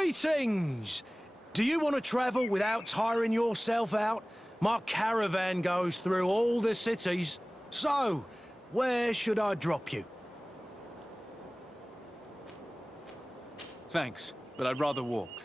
Greetings! Do you want to travel without tiring yourself out? My caravan goes through all the cities. So, where should I drop you? Thanks, but I'd rather walk.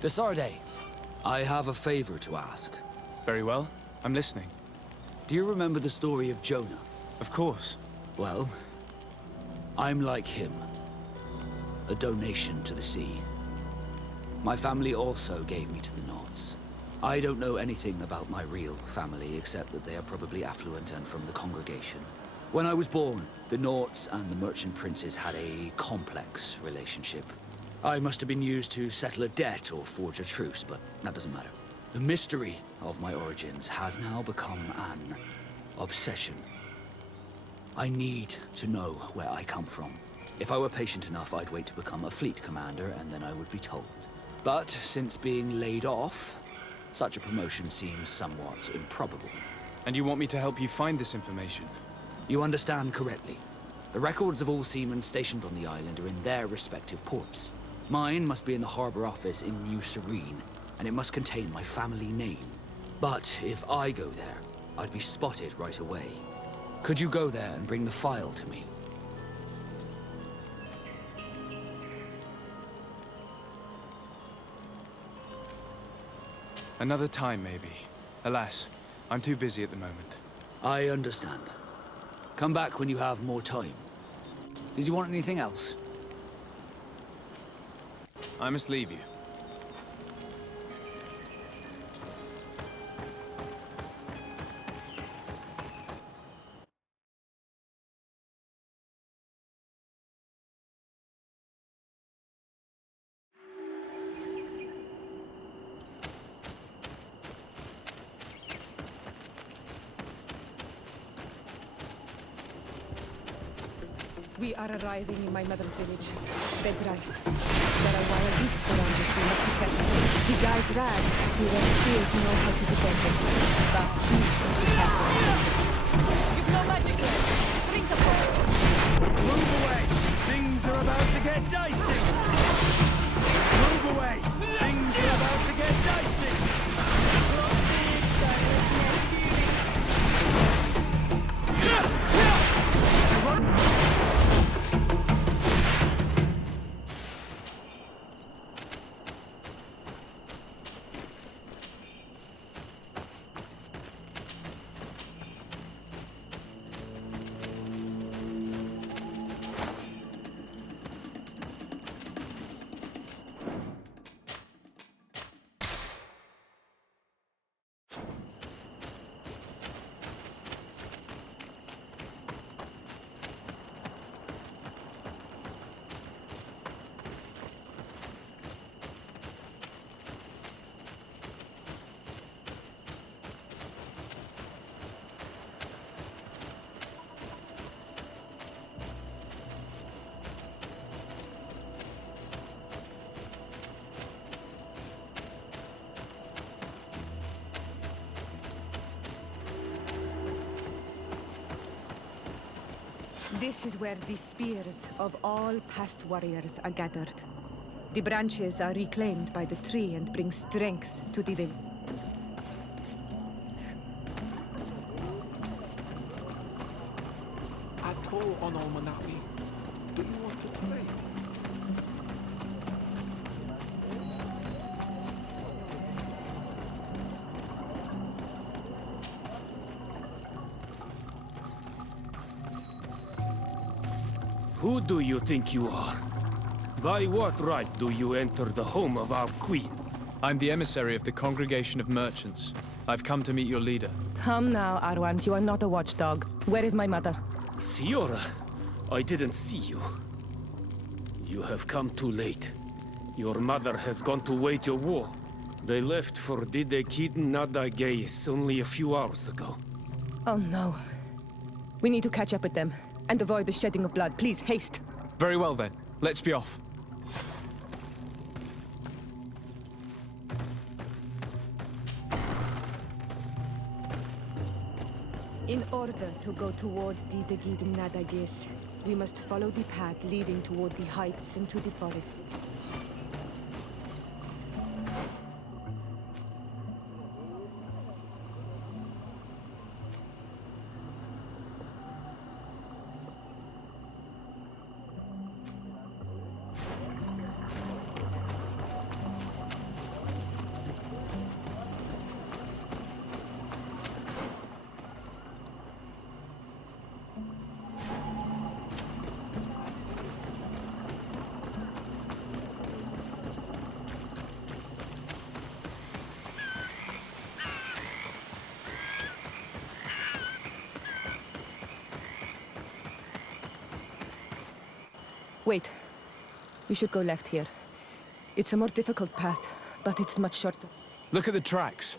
Desarde, I have a favor to ask. Very well. I'm listening. Do you remember the story of Jonah? Of course. Well, I'm like him. A donation to the sea. My family also gave me to the Knots. I don't know anything about my real family, except that they are probably affluent and from the congregation. When I was born, the Knots and the merchant princes had a complex relationship. I must have been used to settle a debt or forge a truce, but that doesn't matter. The mystery of my origins has now become an obsession. I need to know where I come from. If I were patient enough, I'd wait to become a fleet commander, and then I would be told. But since being laid off, such a promotion seems somewhat improbable. And you want me to help you find this information? You understand correctly. The records of all seamen stationed on the island are in their respective ports. Mine must be in the harbor office in New Serene, and it must contain my family name. But if I go there, I'd be spotted right away. Could you go there and bring the file to me? Another time, maybe. Alas, I'm too busy at the moment. I understand. Come back when you have more time. Did you want anything else? I must leave you. We are arriving in my mother's village, Bedrais. There are wild beasts around us. We must be careful. The guys rad. The red spears know how to defend themselves. But we must be careful. You've no magic left. Drink a bowl. Move away! Things are about to get dicey! Move away! Things are about to get dicey! This is where the spears of all past warriors are gathered. The branches are reclaimed by the tree and bring strength to the village. Ato ono manapi. Do you want to play? Who do you think you are? By what right do you enter the home of our queen? I'm the emissary of the Congregation of Merchants. I've come to meet your leader. Come now, Arwant, you are not a watchdog. Where is my mother? Siora, I didn't see you. You have come too late. Your mother has gone to wage a war. They left for Didekidin Nadagais only a few hours ago. Oh no. We need to catch up with them and avoid the shedding of blood. Please, haste. Very well then. Let's be off. In order to go towards the Degid Nadagis, we must follow the path leading toward the heights into the forest. Wait. We should go left here. It's a more difficult path, but it's much shorter. Look at the tracks.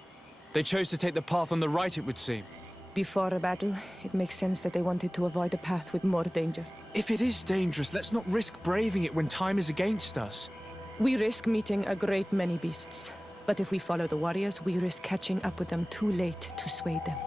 They chose to take the path on the right, it would seem. Before a battle, it makes sense that they wanted to avoid a path with more danger. If it is dangerous, let's not risk braving it when time is against us. We risk meeting a great many beasts. But if we follow the warriors, we risk catching up with them too late to sway them.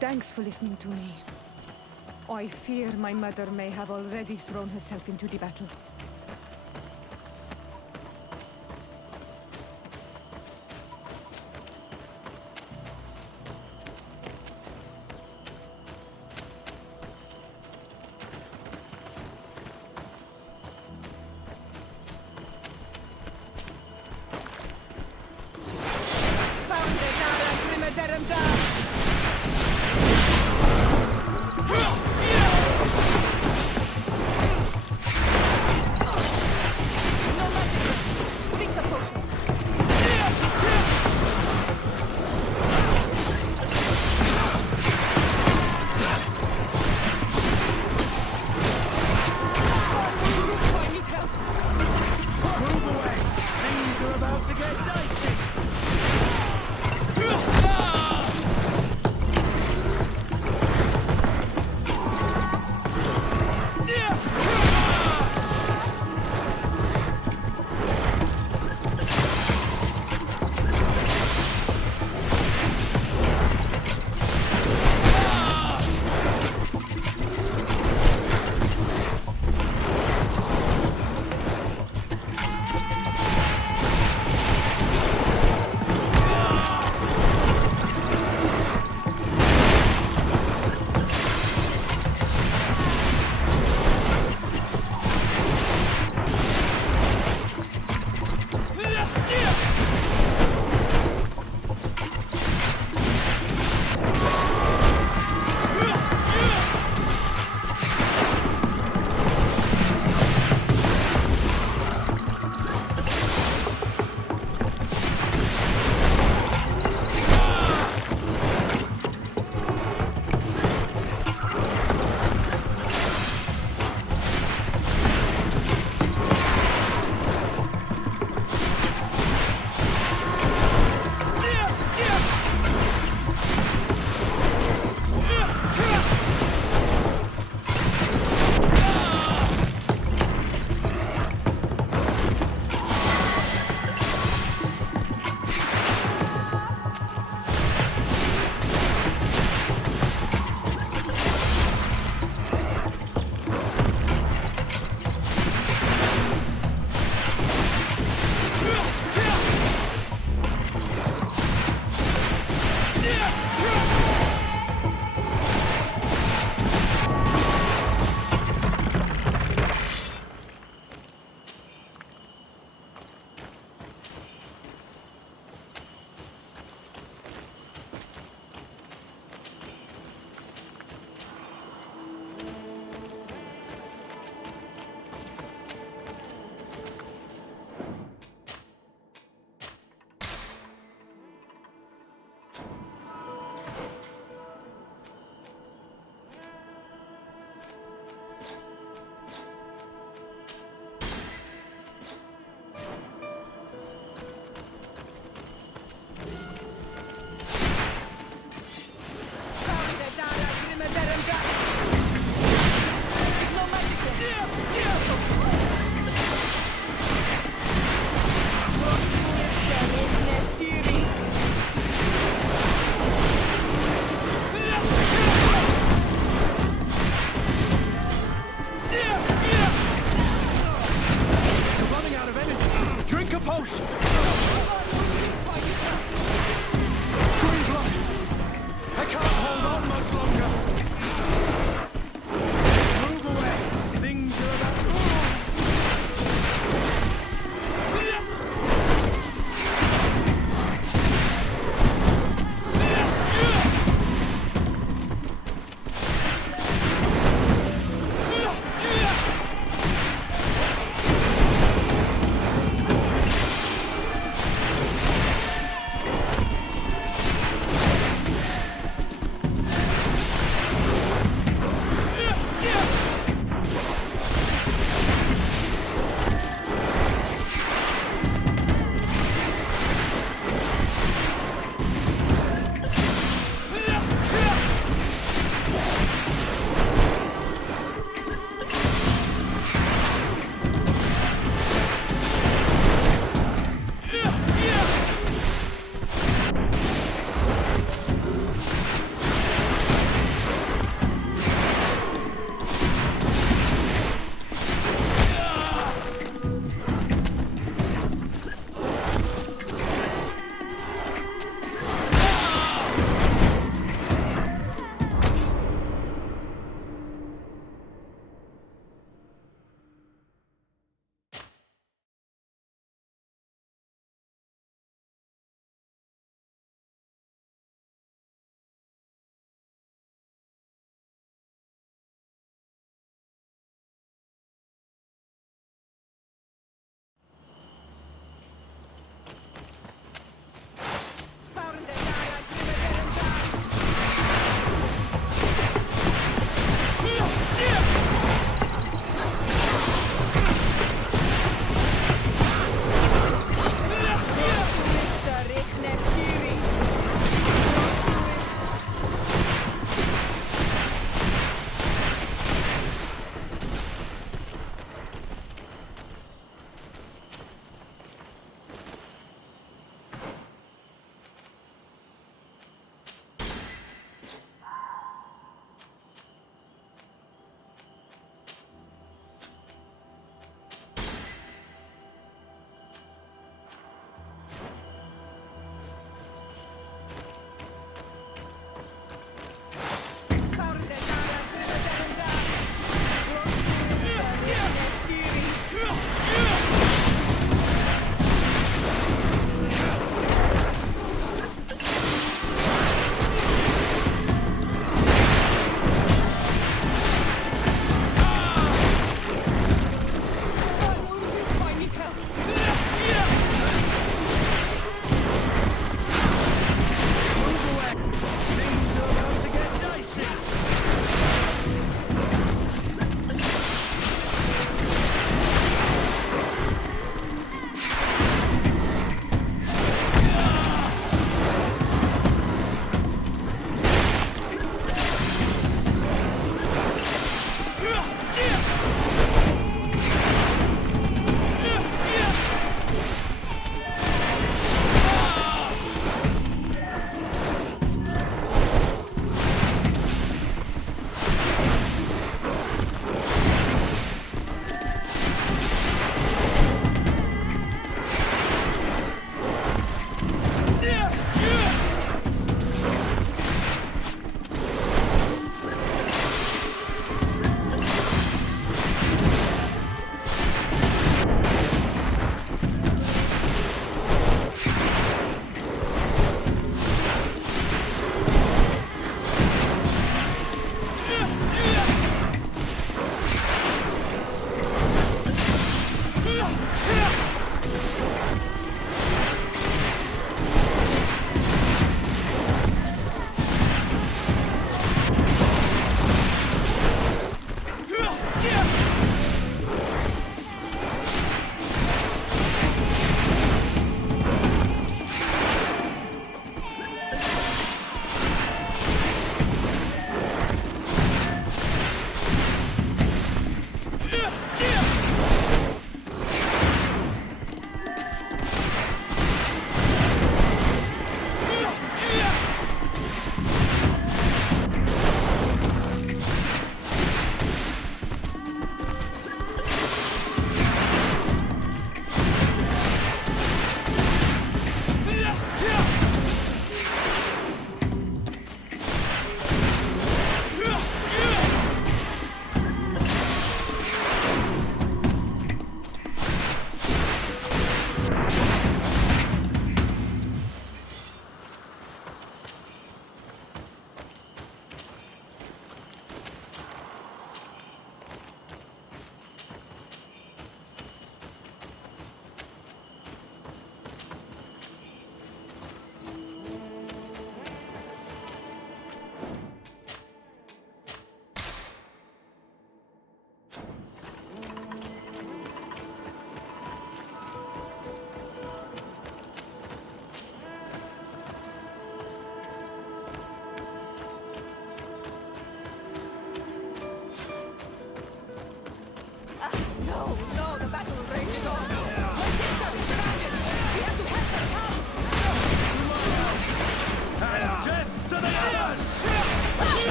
Thanks for listening to me. I fear my mother may have already thrown herself into the battle.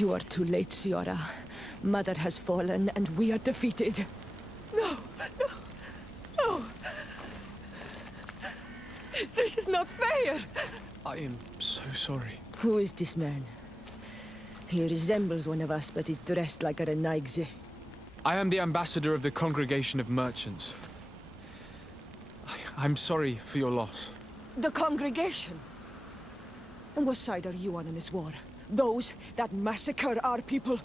You are too late, Ciara. Mother has fallen, and we are defeated. No, no, no. This is not fair. I am so sorry. Who is this man? He resembles one of us, but is dressed like a Renaigze. I am the ambassador of the Congregation of Merchants. I'm sorry for your loss. The congregation? And what side are you on in this war? Those that massacre our people?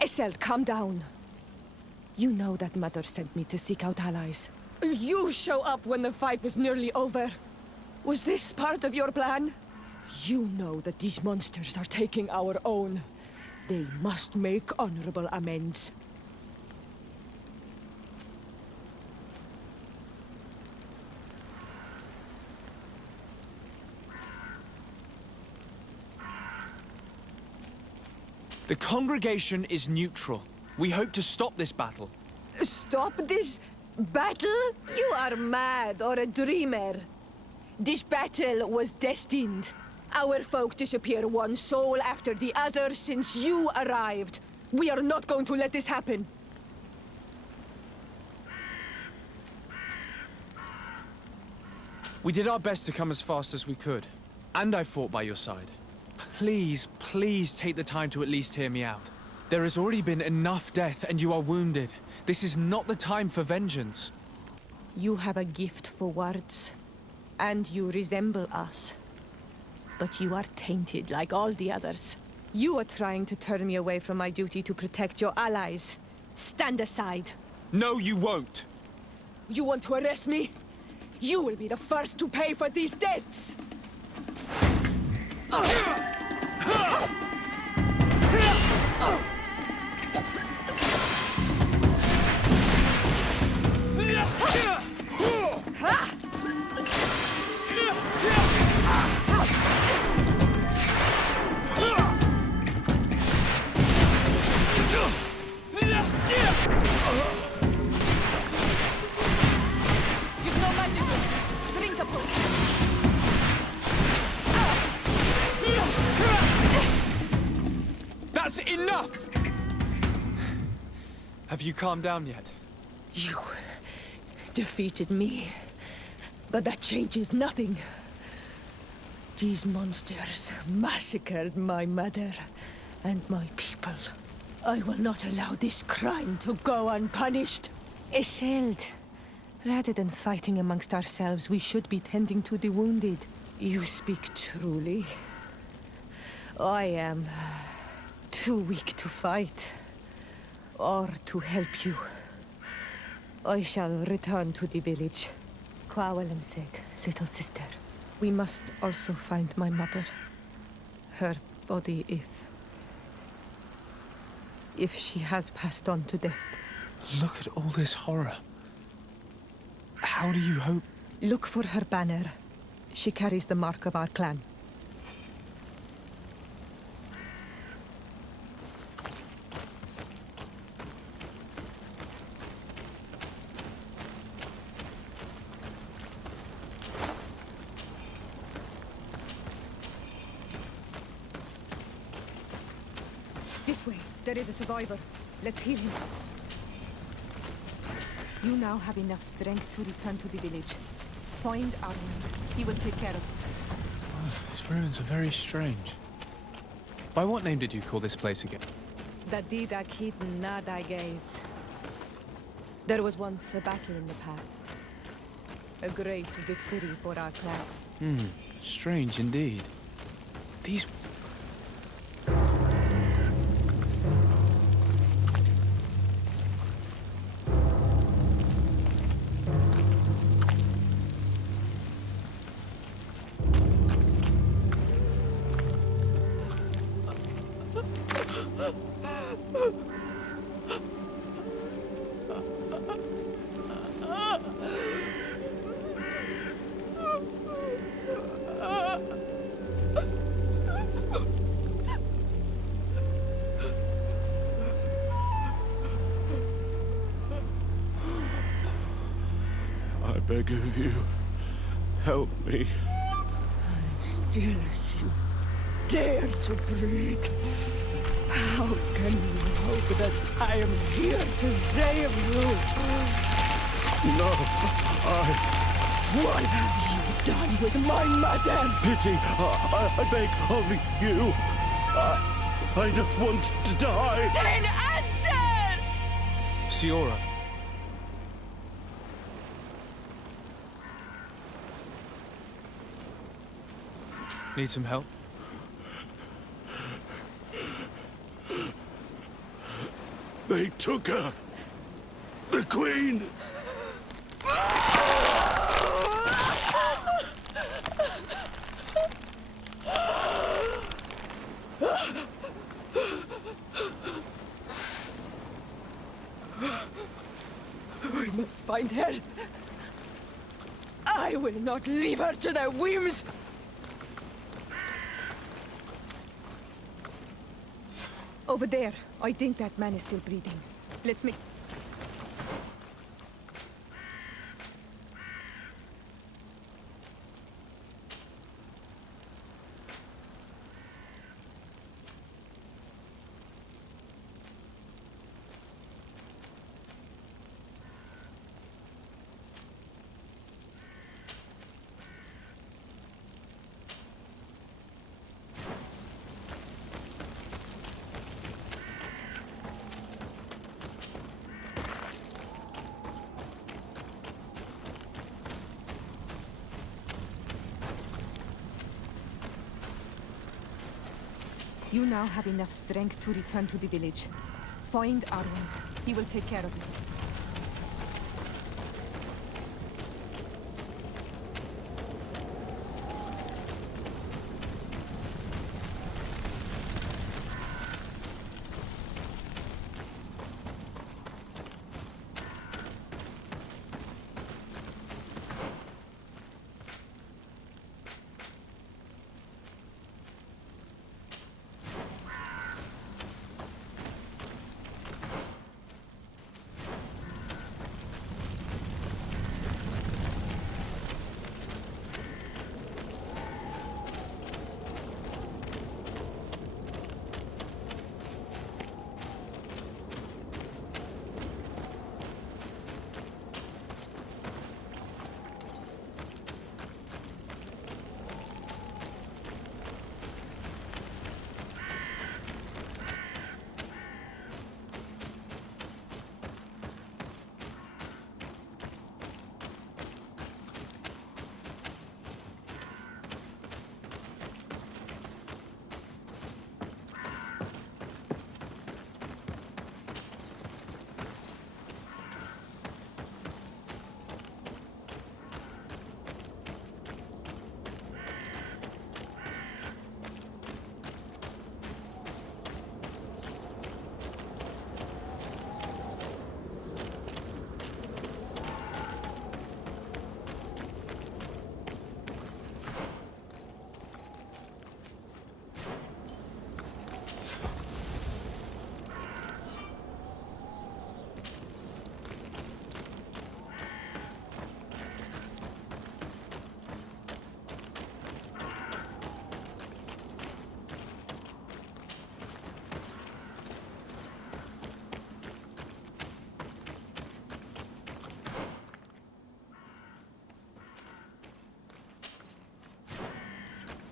Esel, calm down. You know that Mother sent me to seek out allies. You show up when the fight was nearly over. Was this part of your plan? You know that these monsters are taking our own. They must make honorable amends. The Congregation is neutral. We hope to stop this battle. Stop this battle? You are mad or a dreamer. This battle was destined. Our folk disappear one soul after the other since you arrived. We are not going to let this happen. We did our best to come as fast as we could. And I fought by your side. Please, please take the time to at least hear me out. There has already been enough death and you are wounded. This is not the time for vengeance. You have a gift for words. And you resemble us. But you are tainted like all the others. You are trying to turn me away from my duty to protect your allies. Stand aside. No, you won't. You want to arrest me? You will be the first to pay for these debts! You've no magic. Drink a potion. That's enough! Have you calmed down yet? You defeated me, but that changes nothing. These monsters massacred my mother and my people. I will not allow this crime to go unpunished. Eseld, rather than fighting amongst ourselves, we should be tending to the wounded. You speak truly. I am too weak to fight, or to help you. I shall return to the village. Kwawalamseg, little sister. We must also find my mother. Her body, if she has passed on to death. Look at all this horror. How do you hope? Look for her banner. She carries the mark of our clan. This way. There is a survivor. Let's heal him. You now have enough strength to return to the village. Find Armand. He will take care of you. Oh, these ruins are very strange. By what name did you call this place again? The Didakid Nadagays. There was once a battle in the past. A great victory for our clan. Strange indeed. These... I beg of you, help me. Still you dare to breathe. How can you hope that I am here to save you? No, What have you done with my mother? pity, I beg of you. I don't want to die. Then answer! Siora. Need some help? They took her. The Queen. We must find her. I will not leave her to their whims. Over there. I think that man is still breathing. Let's make... You now have enough strength to return to the village. Find Arwen. He will take care of you.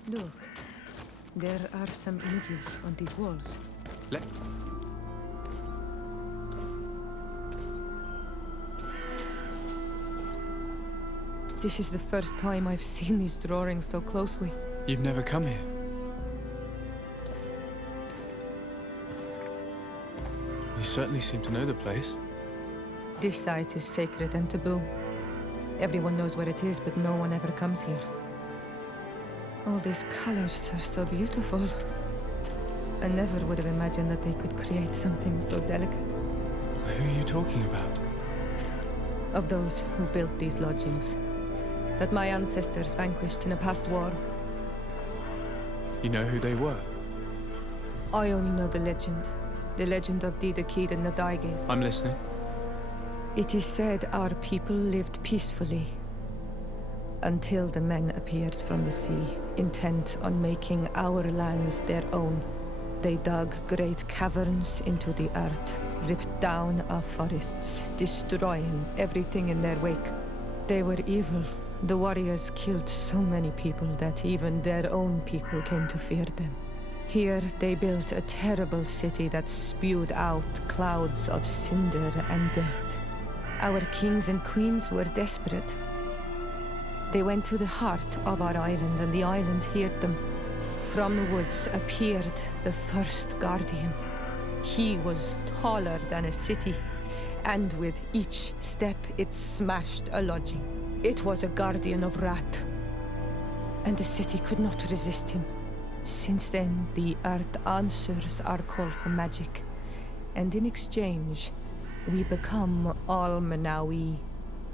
Look, there are some images on these walls. Let... This is the first time I've seen these drawings so closely. You've never come here. You certainly seem to know the place. This site is sacred and taboo. Everyone knows where it is, but no one ever comes here. All these colors are so beautiful. I never would have imagined that they could create something so delicate. Who are you talking about? Of those who built these lodgings. That my ancestors vanquished in a past war. You know who they were? I only know the legend. The legend of Didakid and Nadaigeth. I'm listening. It is said our people lived peacefully. Until the men appeared from the sea, intent on making our lands their own. They dug great caverns into the earth, ripped down our forests, destroying everything in their wake. They were evil. The warriors killed so many people that even their own people came to fear them. Here they built a terrible city that spewed out clouds of cinder and death. Our kings and queens were desperate. They went to the heart of our island, and the island heard them. From the woods appeared the first guardian. He was taller than a city, and with each step it smashed a lodging. It was a guardian of Rat, and the city could not resist him. Since then, the earth answers our call for magic, and in exchange, we become all Manawi,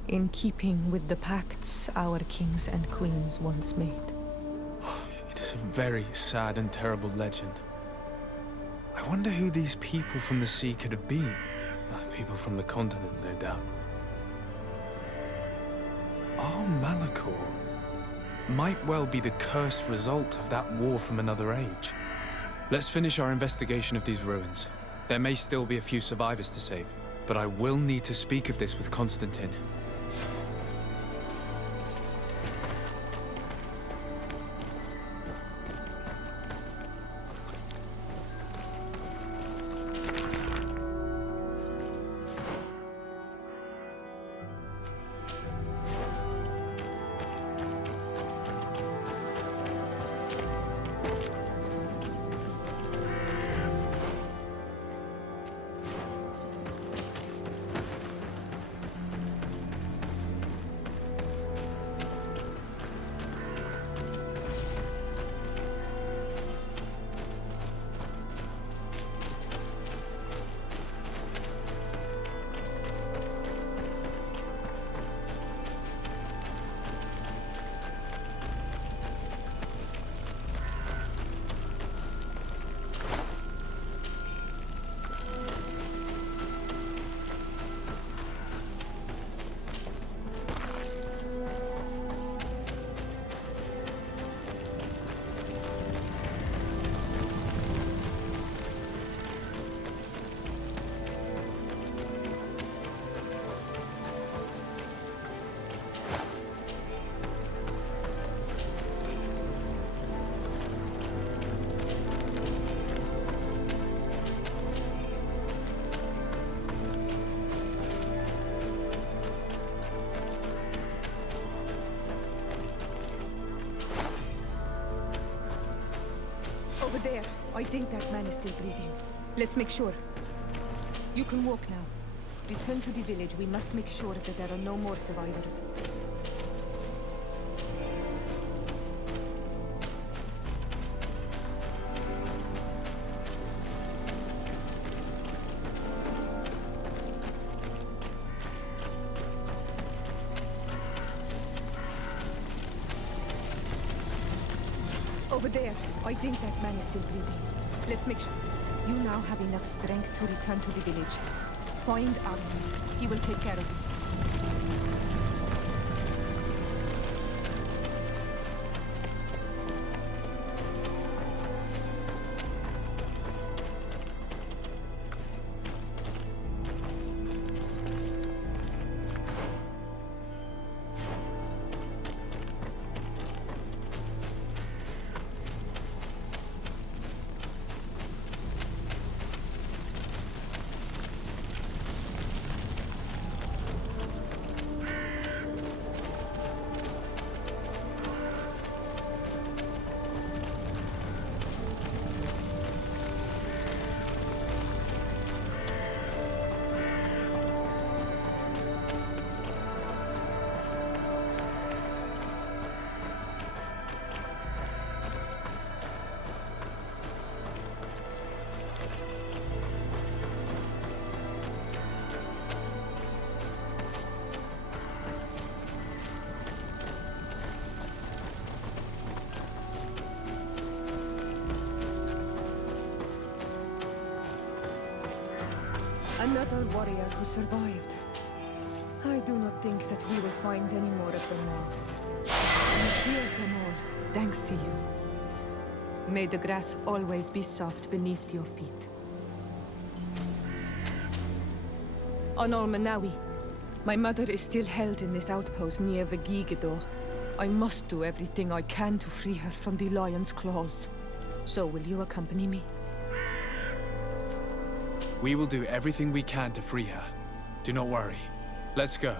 in keeping with the pacts our kings and queens once made. It is a very sad and terrible legend. I wonder who these people from the sea could have been. People from the continent, no doubt. Our Malachor might well be the cursed result of that war from another age. Let's finish our investigation of these ruins. There may still be a few survivors to save, but I will need to speak of this with Constantine. Over there. I think that man is still breathing. Let's make sure. You can walk now. Return to the village. We must make sure that there are no more survivors. Over there. I think that man is still breathing. Let's make sure. You now have enough strength to return to the village. Find Arthur. He will take care of you. Another warrior who survived. I do not think that we will find any more of them now. We killed them all, thanks to you. May the grass always be soft beneath your feet. On Olmanawi, my mother is still held in this outpost near Vegigedor. I must do everything I can to free her from the lion's claws. So will you accompany me? We will do everything we can to free her. Do not worry. Let's go.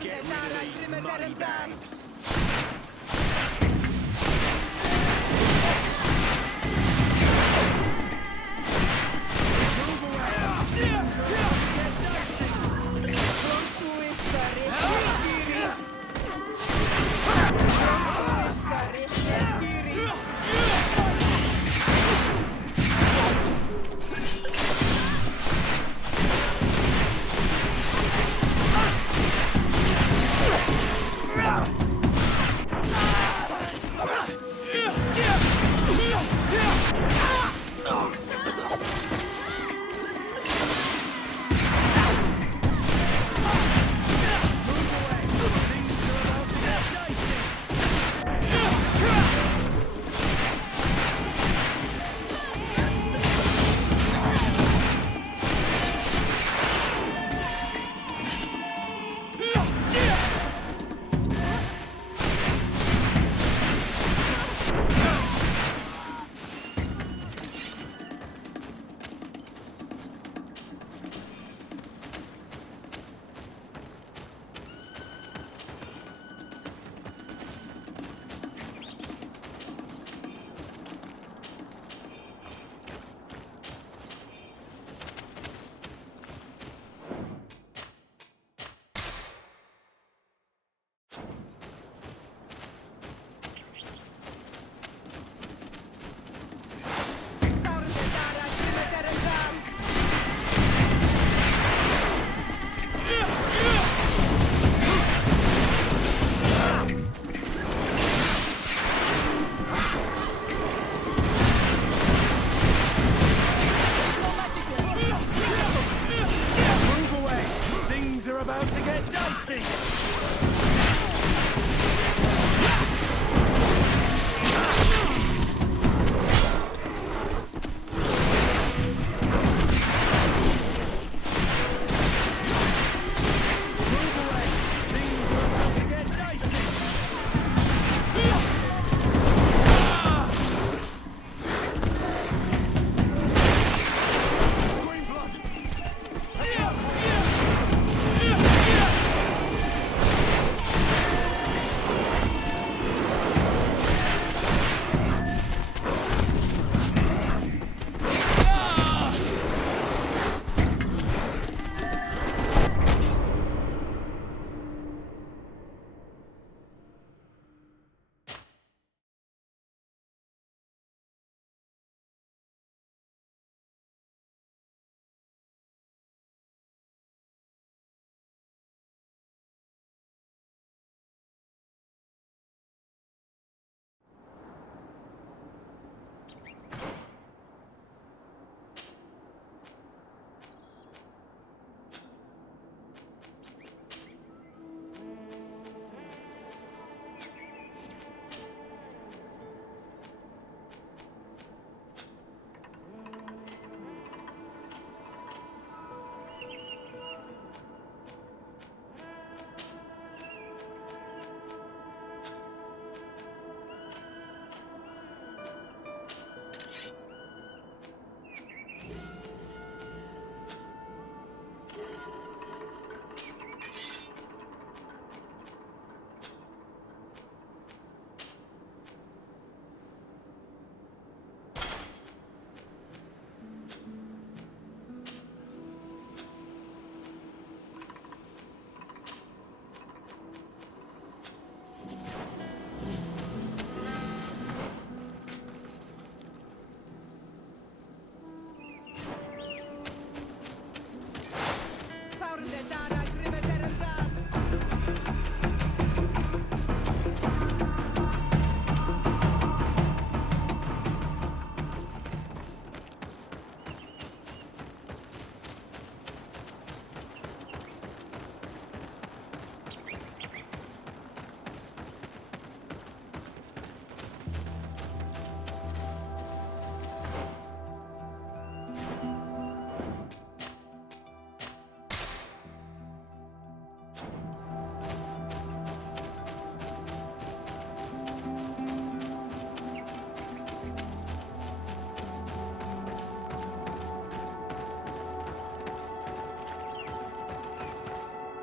get rid of these money bags. About to get dicey!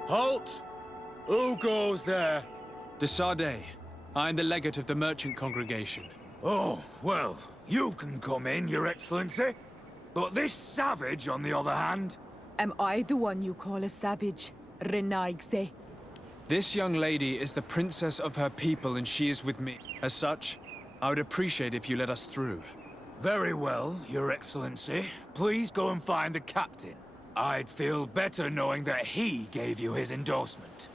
Halt! Who goes there? De Sardet. I am the legate of the merchant congregation. Oh, well, you can come in, Your Excellency. But this savage, on the other hand... Am I the one you call a savage, Renaigse? This young lady is the princess of her people and she is with me. As such, I would appreciate if you let us through. Very well, Your Excellency. Please go and find the captain. I'd feel better knowing that he gave you his endorsement.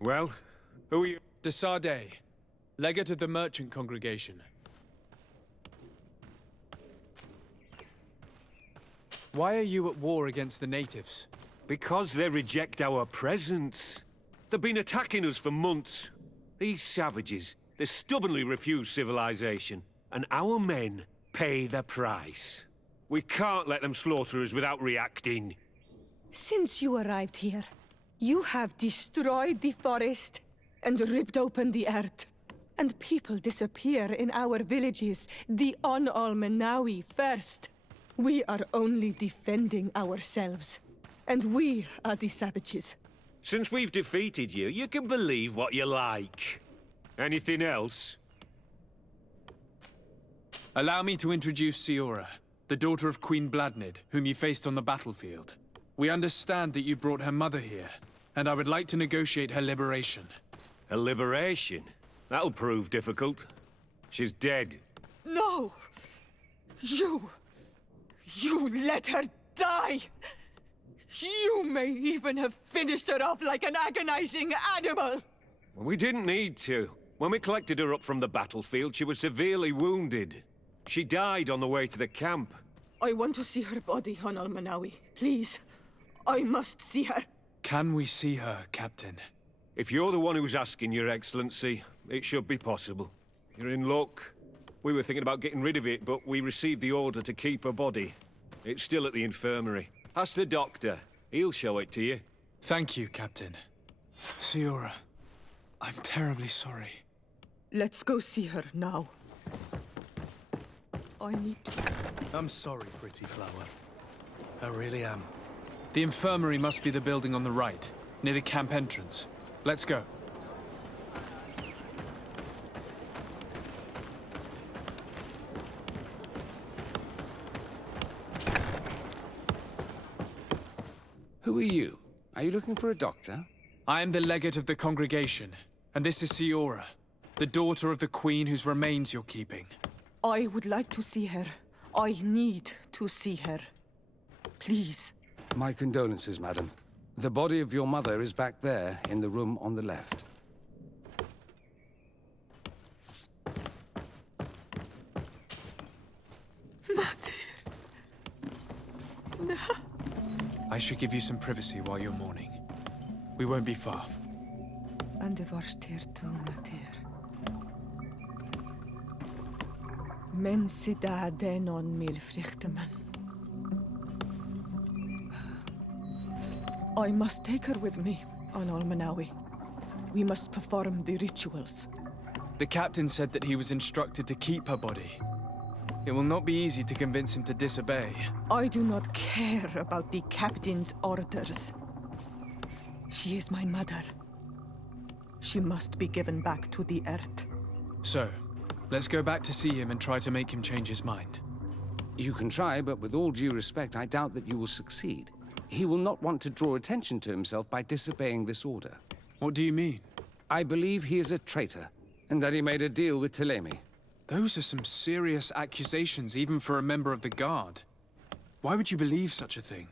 Well, who are you? De Sardet, legate of the merchant congregation. Why are you at war against the natives? Because they reject our presence. They've been attacking us for months. These savages, they stubbornly refuse civilization, and our men pay the price. We can't let them slaughter us without reacting. Since you arrived here, you have destroyed the forest and ripped open the earth. And people disappear in our villages, the Onalmenawi first. We are only defending ourselves. And we are the savages. Since we've defeated you, you can believe what you like. Anything else? Allow me to introduce Siora, the daughter of Queen Bladnid, whom you faced on the battlefield. We understand that you brought her mother here, and I would like to negotiate her liberation. A liberation? That'll prove difficult. She's dead. No! You let her die! You may even have finished her off like an agonizing animal! We didn't need to. When we collected her up from the battlefield, she was severely wounded. She died on the way to the camp. I want to see her body, Onalmenawi. Please. I must see her. Can we see her, Captain? If you're the one who's asking, Your Excellency, it should be possible. You're in luck. We were thinking about getting rid of it, but we received the order to keep her body. It's still at the infirmary. Ask the doctor. He'll show it to you. Thank you, Captain. Siora, I'm terribly sorry. Let's go see her now. I need to... I'm sorry, pretty flower. I really am. The infirmary must be the building on the right, near the camp entrance. Let's go. Who are you? Are you looking for a doctor? I am the legate of the congregation, and this is Siora, the daughter of the queen whose remains you're keeping. I would like to see her. I need to see her. Please. My condolences, madam. The body of your mother is back there, in the room on the left. Mater. No. I should give you some privacy while you're mourning. We won't be far. And de varster tu, Mater. Men sida denon mil frichtemen. I must take her with me, Onalmenawi. We must perform the rituals. The captain said that he was instructed to keep her body. It will not be easy to convince him to disobey. I do not care about the captain's orders. She is my mother. She must be given back to the earth. So, let's go back to see him and try to make him change his mind. You can try, but with all due respect, I doubt that you will succeed. He will not want to draw attention to himself by disobeying this order. What do you mean? I believe he is a traitor, and that he made a deal with Telemi. Those are some serious accusations, even for a member of the Guard. Why would you believe such a thing?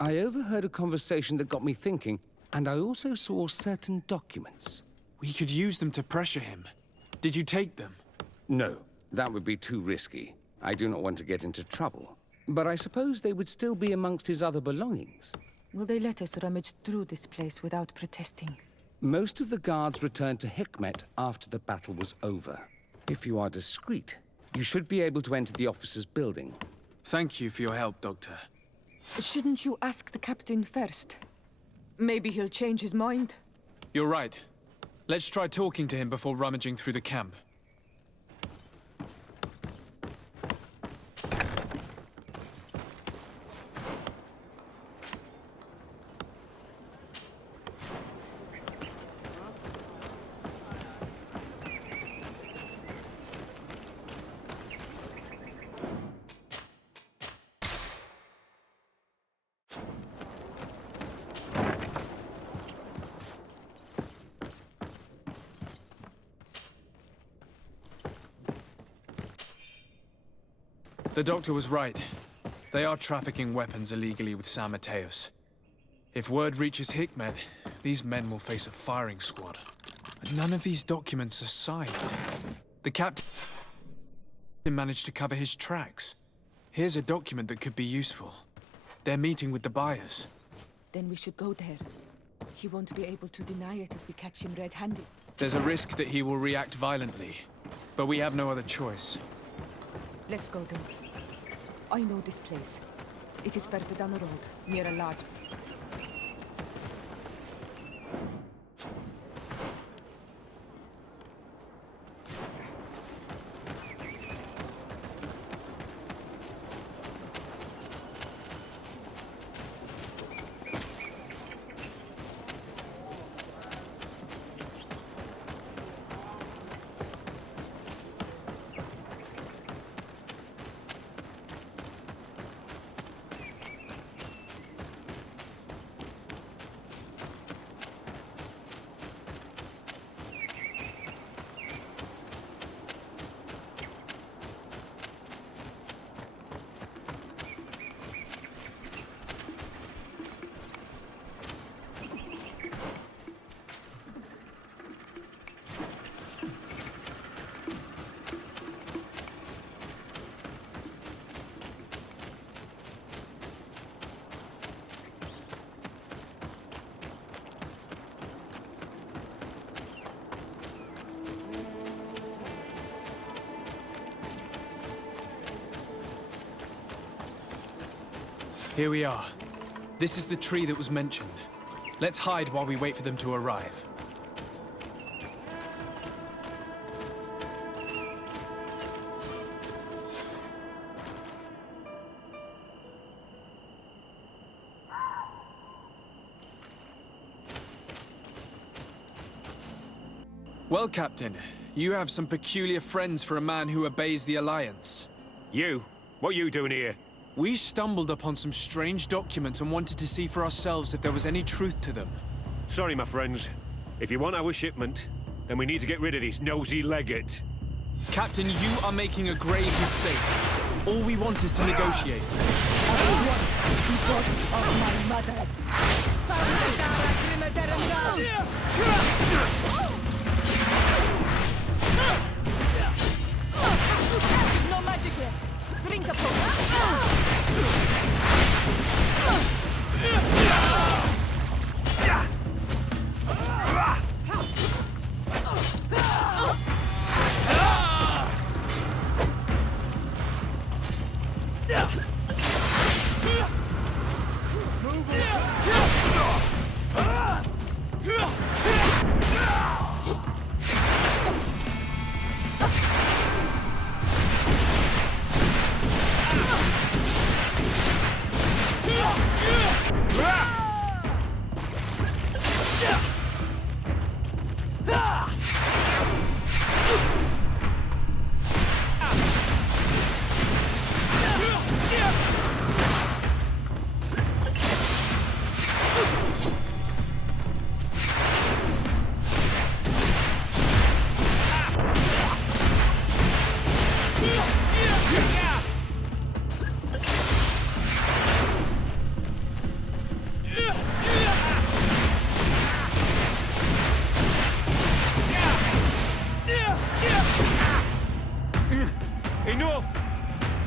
I overheard a conversation that got me thinking, and I also saw certain documents. We could use them to pressure him. Did you take them? No, that would be too risky. I do not want to get into trouble. But I suppose they would still be amongst his other belongings. Will they let us rummage through this place without protesting? Most of the guards returned to Hikmet after the battle was over. If you are discreet, you should be able to enter the officer's building. Thank you for your help, Doctor. Shouldn't you ask the captain first? Maybe he'll change his mind. You're right. Let's try talking to him before rummaging through the camp. The doctor was right. They are trafficking weapons illegally with San Mateos. If word reaches Hikmet, these men will face a firing squad. But none of these documents are signed. The captain managed to cover his tracks. Here's a document that could be useful. They're meeting with the buyers. Then we should go there. He won't be able to deny it if we catch him red-handed. There's a risk that he will react violently, but we have no other choice. Let's go then. I know this place. It is further down the road, near a lodge. Here we are. This is the tree that was mentioned. Let's hide while we wait for them to arrive. Well, Captain, you have some peculiar friends for a man who obeys the Alliance. You? What are you doing here? We stumbled upon some strange documents and wanted to see for ourselves if there was any truth to them. Sorry, my friends. If you want our shipment, then we need to get rid of this nosy legate. Captain, you are making a grave mistake. All we want is to negotiate. I want the body of my mother. No magic left. Drink a potion.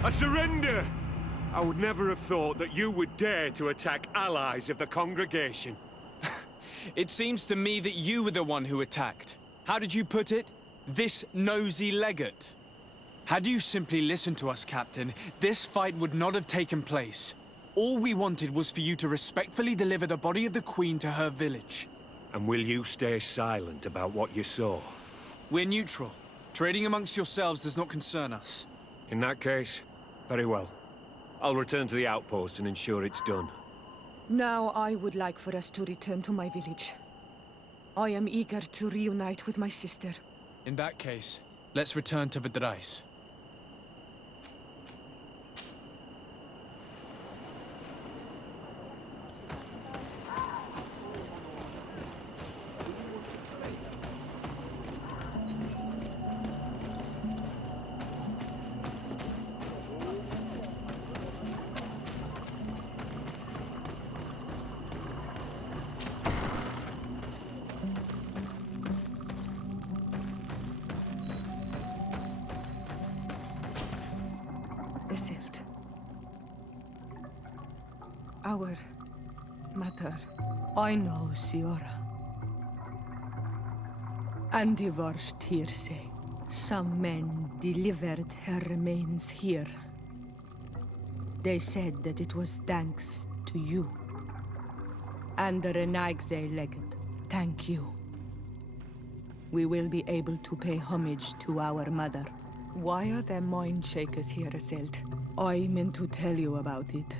I surrender! I would never have thought that you would dare to attack allies of the congregation. It seems to me that you were the one who attacked. How did you put it? This nosy legate. Had you simply listened to us, Captain, this fight would not have taken place. All we wanted was for you to respectfully deliver the body of the Queen to her village. And will you stay silent about what you saw? We're neutral. Trading amongst yourselves does not concern us. In that case, very well. I'll return to the outpost and ensure it's done. Now I would like for us to return to my village. I am eager to reunite with my sister. In that case, let's return to Autorais. Isildt. Our mother. I know, Siora. And the worst hearsay. Some men delivered her remains here. They said that it was thanks to you. And the Renagze legate. Thank you. We will be able to pay homage to our mother. Why are there mind shakers here, Isildt? I meant to tell you about it.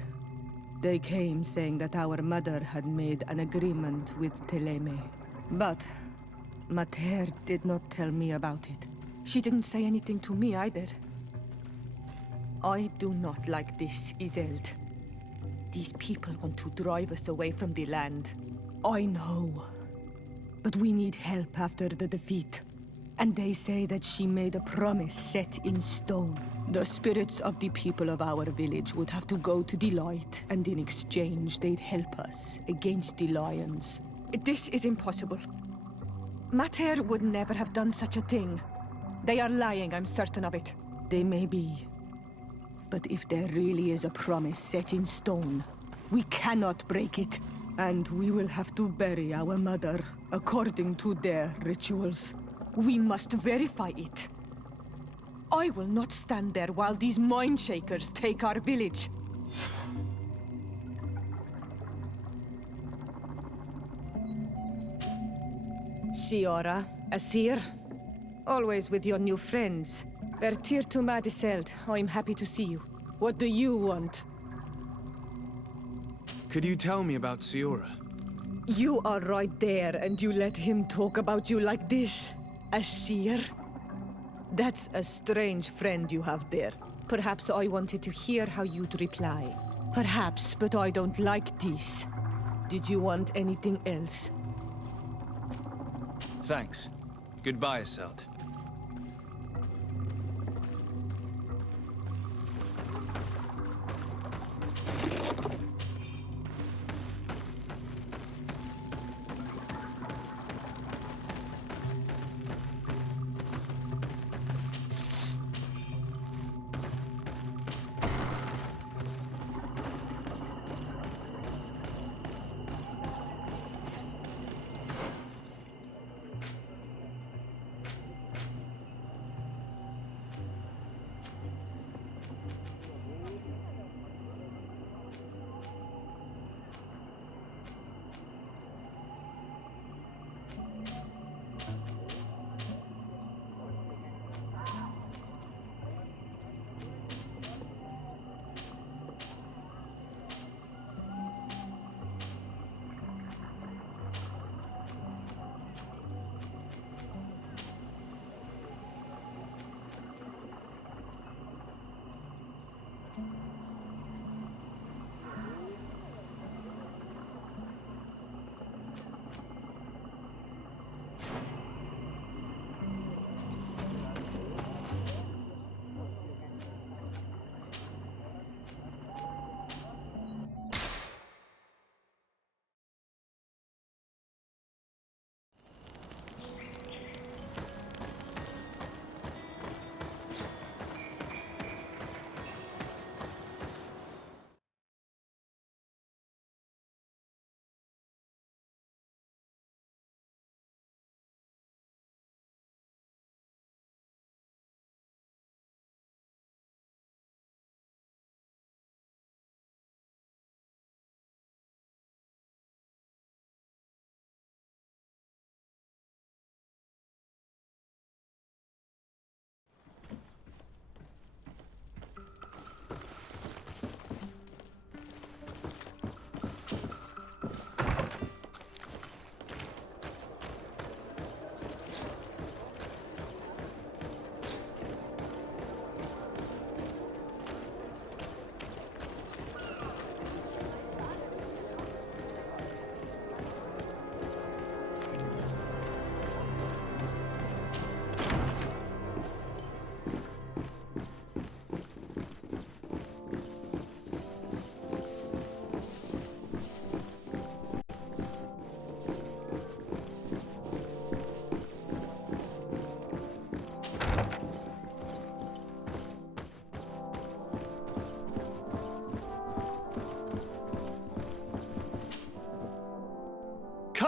They came saying that our mother had made an agreement with Teleme. But Mater did not tell me about it. She didn't say anything to me either. I do not like this, Isildt. These people want to drive us away from the land. I know. But we need help after the defeat. And they say that she made a promise set in stone. The spirits of the people of our village would have to go to the light, and in exchange they'd help us against the lions. This is impossible. Mater would never have done such a thing. They are lying, I'm certain of it. They may be. But if there really is a promise set in stone, we cannot break it. And we will have to bury our mother according to their rituals. We must verify it. I will not stand there while these mind shakers take our village. Siora, Asir, always with your new friends. Vertir to Madiseld, I'm happy to see you. What do you want? Could you tell me about Siora? You are right there, and you let him talk about you like this? Asir? That's a strange friend you have there. Perhaps I wanted to hear how you'd reply. Perhaps, but I don't like this. Did you want anything else? Thanks. Goodbye, Isildt.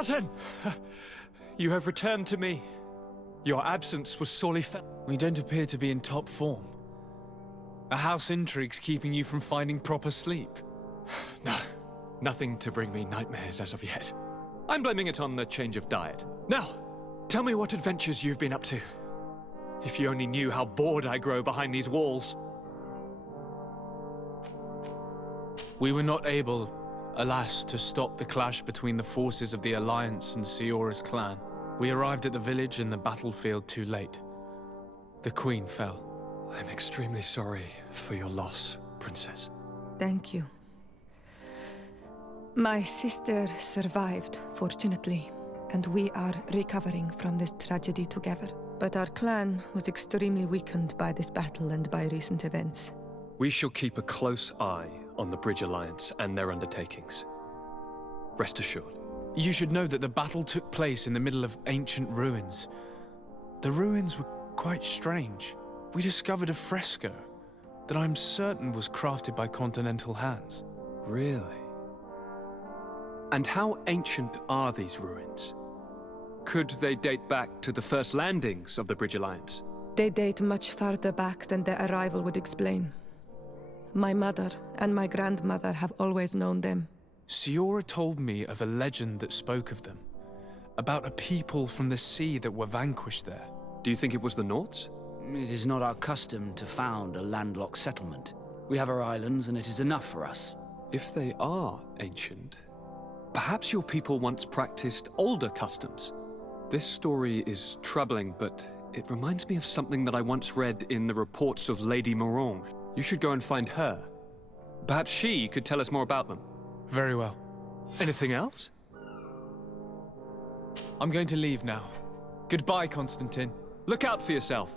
Martin! You have returned to me. Your absence was sorely felt. We don't appear to be in top form. A house intrigue's keeping you from finding proper sleep. No, nothing to bring me nightmares as of yet. I'm blaming it on the change of diet. Now, tell me what adventures you've been up to. If you only knew how bored I grow behind these walls. We were not able, alas, to stop the clash between the forces of the Alliance and Siora's clan. We arrived at the village and the battlefield too late. The Queen fell. I'm extremely sorry for your loss, Princess. Thank you. My sister survived, fortunately, and we are recovering from this tragedy together. But our clan was extremely weakened by this battle and by recent events. We shall keep a close eye on the Bridge Alliance and their undertakings. Rest assured. You should know that the battle took place in the middle of ancient ruins. The ruins were quite strange. We discovered a fresco that I'm certain was crafted by continental hands. Really? And how ancient are these ruins? Could they date back to the first landings of the Bridge Alliance? They date much farther back than their arrival would explain. My mother and my grandmother have always known them. Siora told me of a legend that spoke of them, about a people from the sea that were vanquished there. Do you think it was the Nords? It is not our custom to found a landlocked settlement. We have our islands, and it is enough for us. If they are ancient, perhaps your people once practiced older customs. This story is troubling, but it reminds me of something that I once read in the reports of Lady Morange. You should go and find her. Perhaps she could tell us more about them. Very well. Anything else? I'm going to leave now. Goodbye, Constantine. Look out for yourself.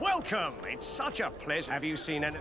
Welcome! It's such a pleasure. Have you seen any...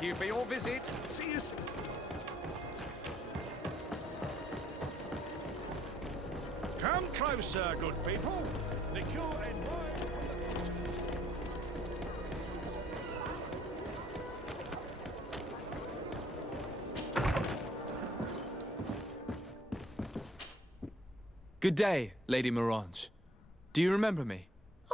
Thank you for your visit. See you soon. Come closer, good people. Liqueur and wine from Good day, Lady Morange. Do you remember me?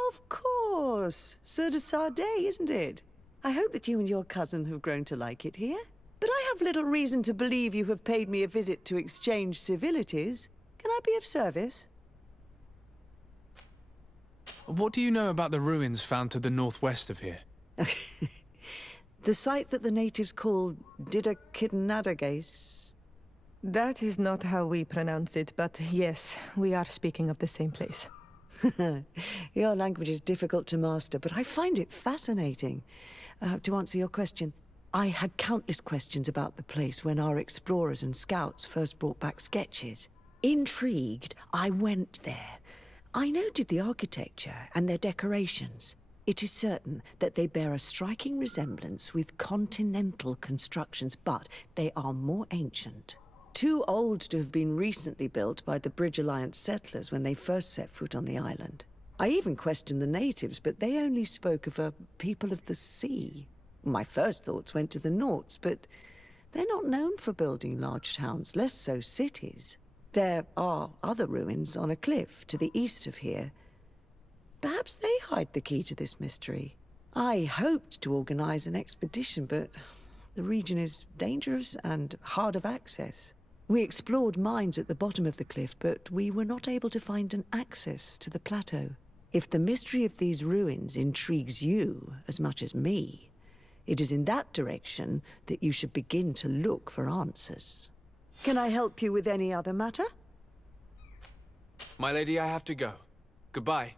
Of course. Sur de Sade, isn't it? I hope that you and your cousin have grown to like it here. But I have little reason to believe you have paid me a visit to exchange civilities. Can I be of service? What do you know about the ruins found to the northwest of here? The site that the natives call Didakidnadagais. That is not how we pronounce it, but yes, we are speaking of the same place. Your language is difficult to master, but I find it fascinating. To answer your question, I had countless questions about the place when our explorers and scouts first brought back sketches. Intrigued, I went there. I noted the architecture and their decorations. It is certain that they bear a striking resemblance with continental constructions, but they are more ancient. Too old to have been recently built by the Bridge Alliance settlers when they first set foot on the island. I even questioned the natives, but they only spoke of a people of the sea. My first thoughts went to the Nauts, but they're not known for building large towns, less so cities. There are other ruins on a cliff to the east of here. Perhaps they hide the key to this mystery. I hoped to organize an expedition, but the region is dangerous and hard of access. We explored mines at the bottom of the cliff, but we were not able to find an access to the plateau. If the mystery of these ruins intrigues you as much as me, it is in that direction that you should begin to look for answers. Can I help you with any other matter? My lady, I have to go. Goodbye.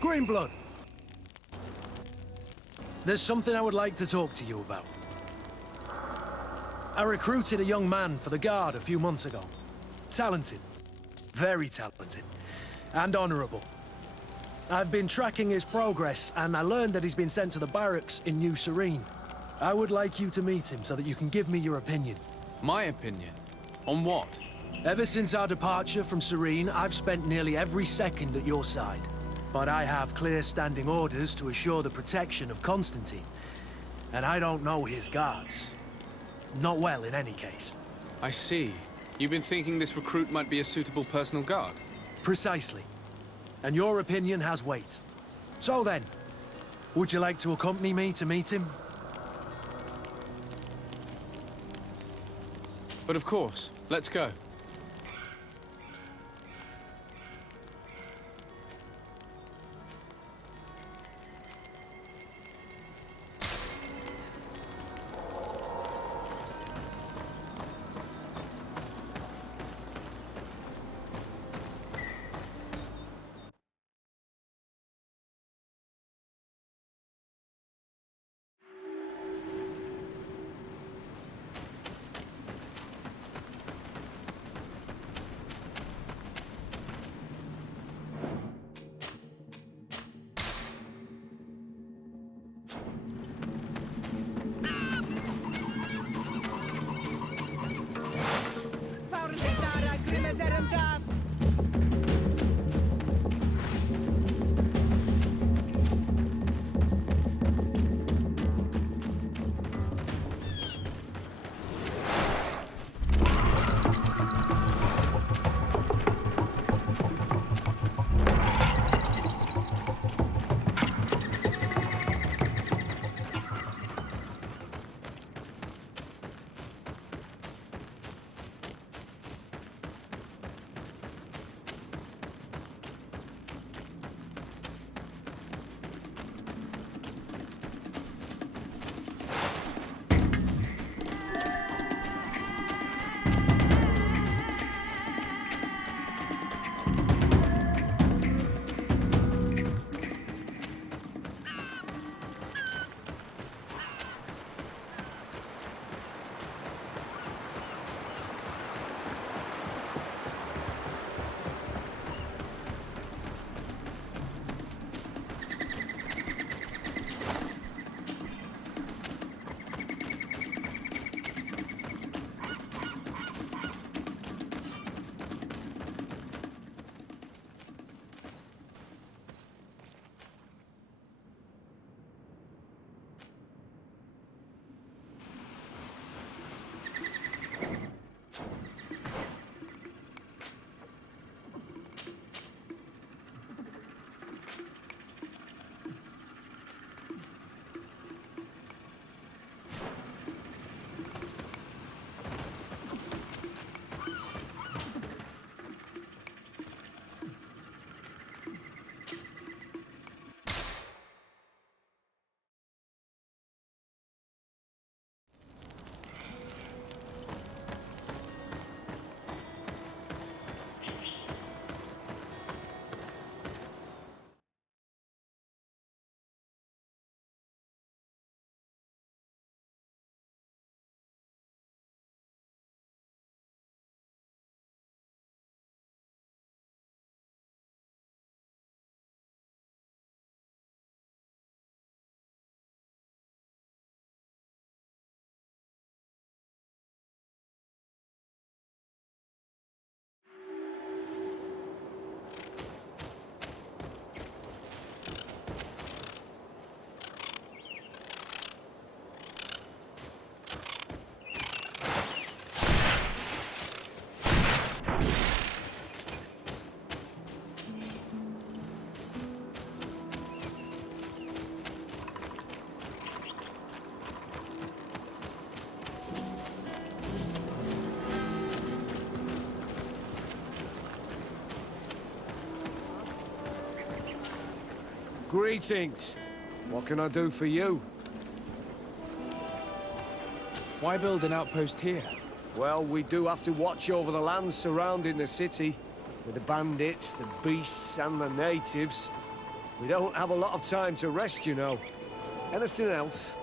Greenblood. There's something I would like to talk to you about. I recruited a young man for the Guard a few months ago. Talented. Very talented. And honorable. I've been tracking his progress, and I learned that he's been sent to the barracks in New Serene. I would like you to meet him so that you can give me your opinion. My opinion? On what? Ever since our departure from Serene, I've spent nearly every second at your side. But I have clear standing orders to assure the protection of Constantine. And I don't know his guards. Not well, in any case. I see. You've been thinking this recruit might be a suitable personal guard? Precisely. And your opinion has weight. So then, would you like to accompany me to meet him? But of course. Let's go. Greetings. What can I do for you? Why build an outpost here? Well, we do have to watch over the lands surrounding the city, with the bandits, the beasts, and the natives. We don't have a lot of time to rest, you know. Anything else?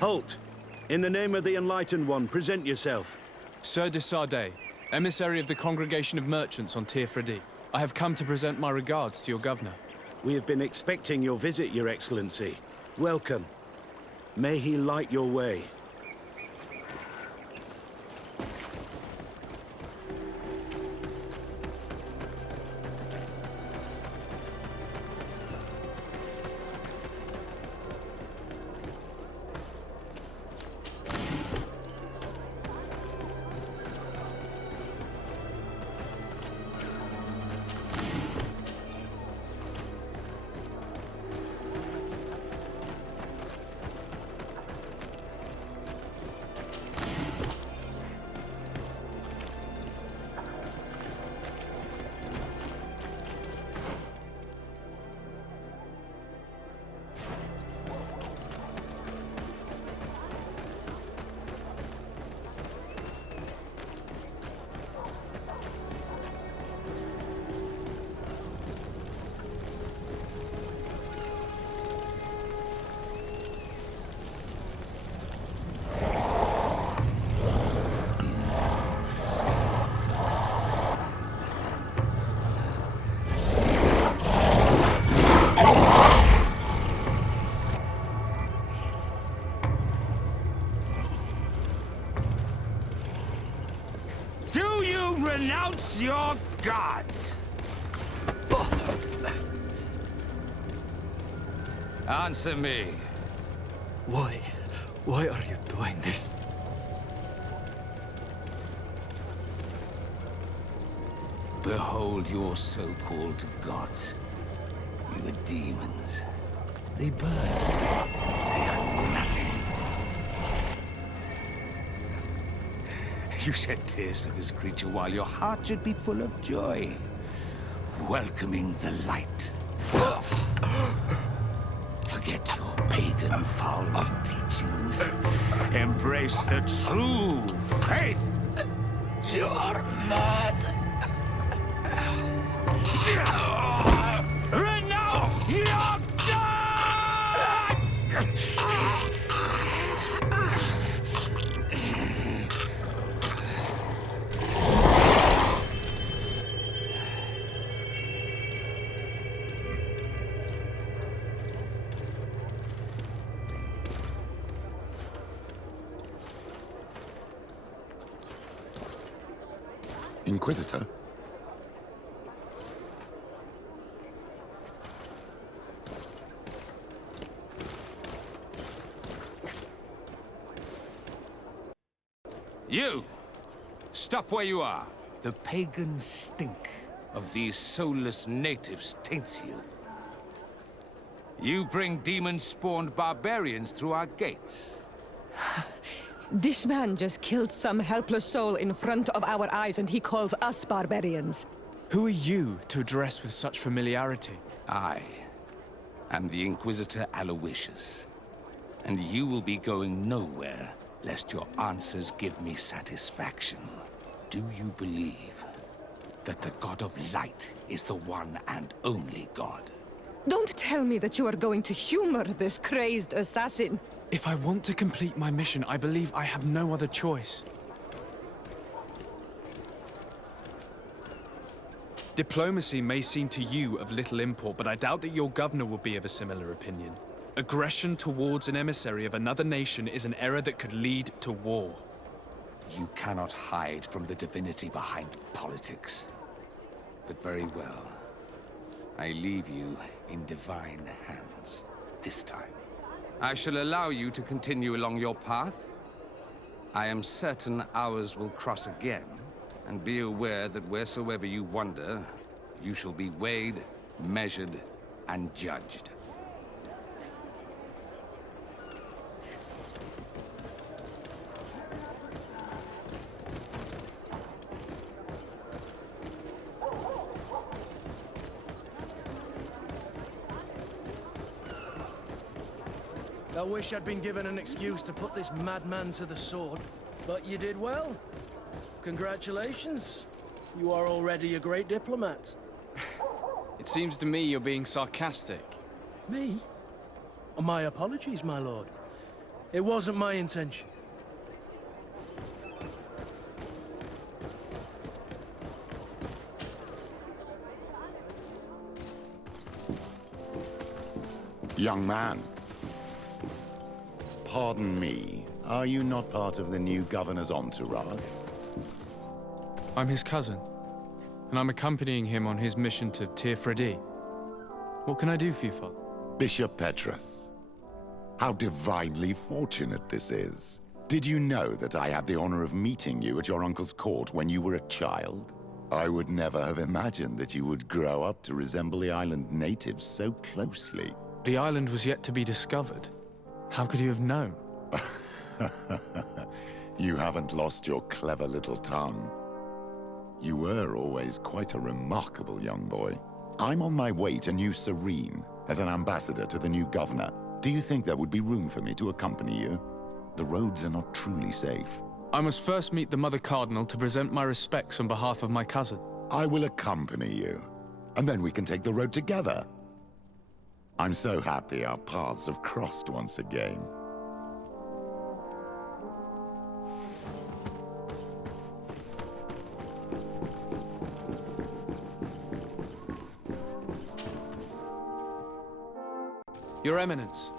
Halt! In the name of the Enlightened One, present yourself. Sir de Sardet, emissary of the Congregation of Merchants on Tirfredi. I have come to present my regards to your governor. We have been expecting your visit, Your Excellency. Welcome. May he light your way. Renounce your gods! Answer me. Why? Why are you doing this? Behold your so-called gods. You are demons. They burn. They are nothing. You shed tears for this creature while your heart should be full of joy, welcoming the light. Forget your pagan foul teachings. Embrace the true faith. You are mad. Renounce your gods! Inquisitor? You! Stop where you are. The pagan stink of these soulless natives taints you. You bring demon-spawned barbarians through our gates. This man just killed some helpless soul in front of our eyes, and he calls us barbarians. Who are you to address with such familiarity? I am the Inquisitor Aloysius, and you will be going nowhere lest your answers give me satisfaction. Do you believe that the God of Light is the one and only God? Don't tell me that you are going to humor this crazed assassin. If I want to complete my mission, I believe I have no other choice. Diplomacy may seem to you of little import, but I doubt that your governor will be of a similar opinion. Aggression towards an emissary of another nation is an error that could lead to war. You cannot hide from the divinity behind politics. But very well. I leave you in divine hands this time. I shall allow you to continue along your path. I am certain ours will cross again, and be aware that wheresoever you wander, you shall be weighed, measured, and judged. I wish I'd been given an excuse to put this madman to the sword. But you did well. Congratulations. You are already a great diplomat. It seems to me you're being sarcastic. Me? My apologies, my lord. It wasn't my intention. Young man. Pardon me, are you not part of the new governor's entourage? I'm his cousin, and I'm accompanying him on his mission to Tir-Fredi. What can I do for you, Father? Bishop Petrus. How divinely fortunate this is. Did you know that I had the honor of meeting you at your uncle's court when you were a child? I would never have imagined that you would grow up to resemble the island natives so closely. The island was yet to be discovered. How could you have known? You haven't lost your clever little tongue. You were always quite a remarkable young boy. I'm on my way to New Serene as an ambassador to the new governor. Do you think there would be room for me to accompany you? The roads are not truly safe. I must first meet the Mother Cardinal to present my respects on behalf of my cousin. I will accompany you, and then we can take the road together. I'm so happy our paths have crossed once again. Your Eminence,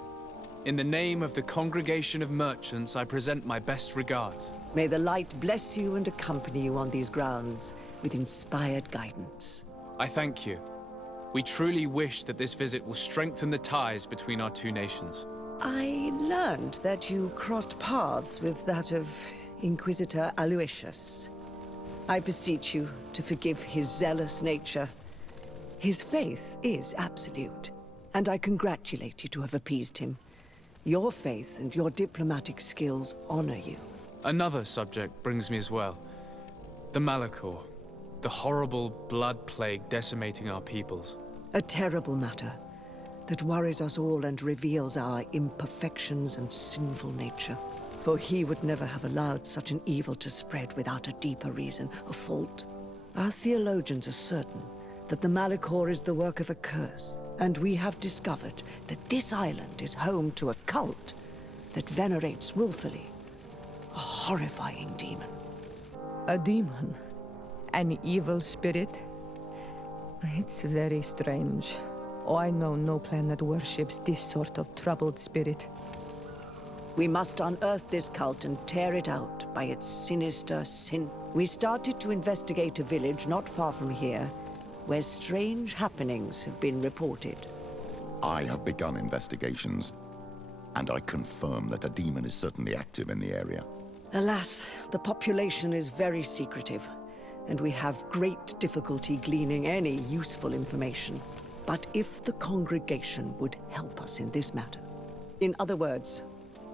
in the name of the Congregation of Merchants, I present my best regards. May the light bless you and accompany you on these grounds with inspired guidance. I thank you. We truly wish that this visit will strengthen the ties between our two nations. I learned that you crossed paths with that of Inquisitor Aloysius. I beseech you to forgive his zealous nature. His faith is absolute, and I congratulate you to have appeased him. Your faith and your diplomatic skills honor you. Another subject brings me as well. The Malachor. The horrible blood plague decimating our peoples. A terrible matter that worries us all and reveals our imperfections and sinful nature. For he would never have allowed such an evil to spread without a deeper reason, a fault. Our theologians are certain that the Malachor is the work of a curse, and we have discovered that this island is home to a cult that venerates willfully a horrifying demon. A demon? An evil spirit? It's very strange. Oh, I know no planet worships this sort of troubled spirit. We must unearth this cult and tear it out by its sinister sin. We started to investigate a village not far from here, where strange happenings have been reported. I have begun investigations, and I confirm that a demon is certainly active in the area. Alas, the population is very secretive, and we have great difficulty gleaning any useful information. But if the congregation would help us in this matter. In other words,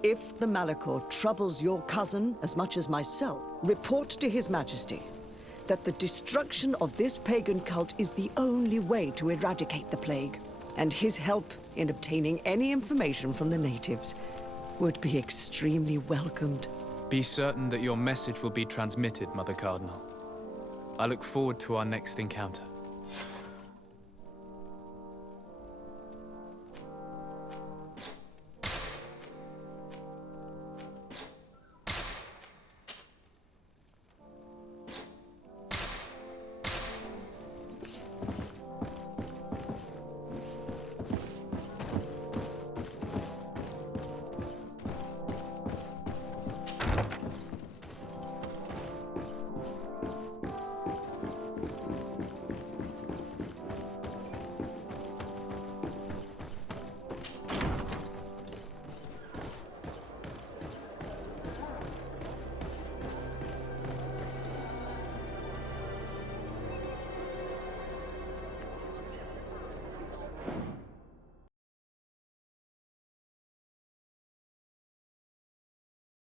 if the Malachor troubles your cousin as much as myself, report to His Majesty that the destruction of this pagan cult is the only way to eradicate the plague, and his help in obtaining any information from the natives would be extremely welcomed. Be certain that your message will be transmitted, Mother Cardinal. I look forward to our next encounter.